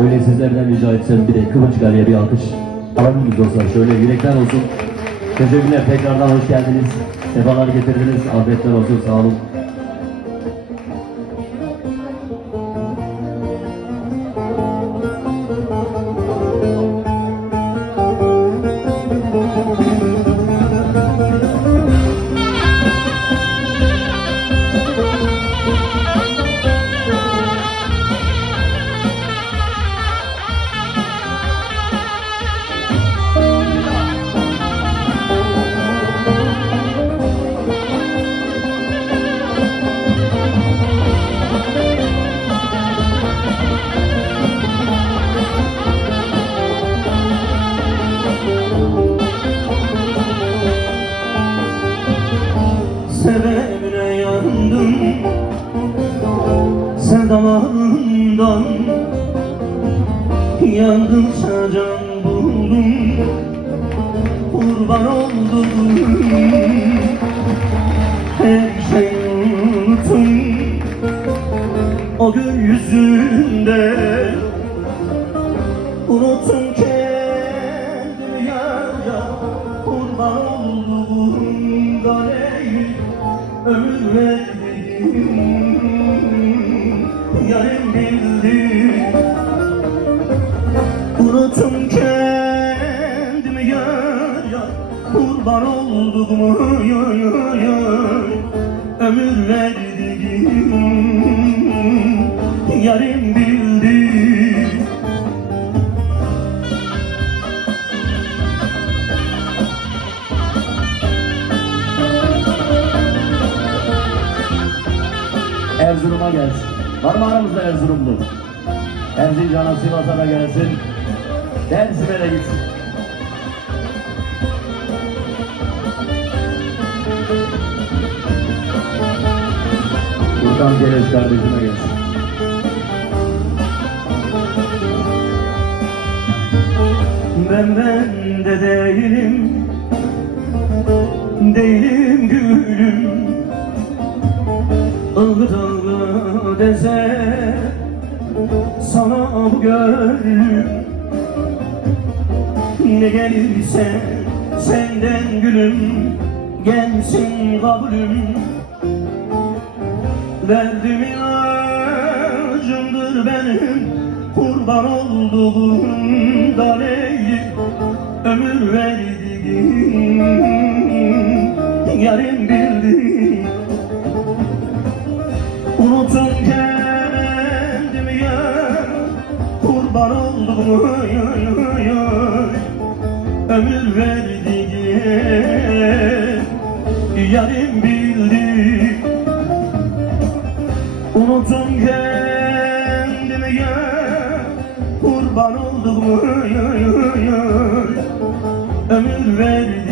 Şöyle sizlerden rica etsem bir de Kıvırcık Ali'ye bir alkış alabiliriz dostlar. Şöyle yürekten olsun. Teşekkürler, tekrardan hoş geldiniz. Sefalar getirdiniz. Afiyetler olsun, sağ olun. Sebebine yandım, sevdalarından yandıkça can buldum, kurban oldum. Her şeyi unuttum, o gün yüzünde unuttum kendimi ya kurban oldum da ömür verdim, yarım bildim. Unuttum kendimi ya kurban oldum ya ömür verdim, yarım bildim. Erzurum'a gelsin. Var mı aramızda Erzurumlu? Erzincan'a, Sivas'a da gelsin. Dersim'e de gitsin. Buradan Gereç kardeşime gelsin. Ben de değilim, değilim gülüm. Ilgıt ılgıt dese sana bu gönlüm, ne gelirse senden gülüm, gelsin kabulüm. Derdim ilacımdır benim, kurban olduğum da neydi ömür verdiğim, yarım bildim. Unutun kendimi ya kurban oldum ya ömür verdiğim, yarım bildim. Unutun kendimi ya kurban oldum ya ömür verdiğim.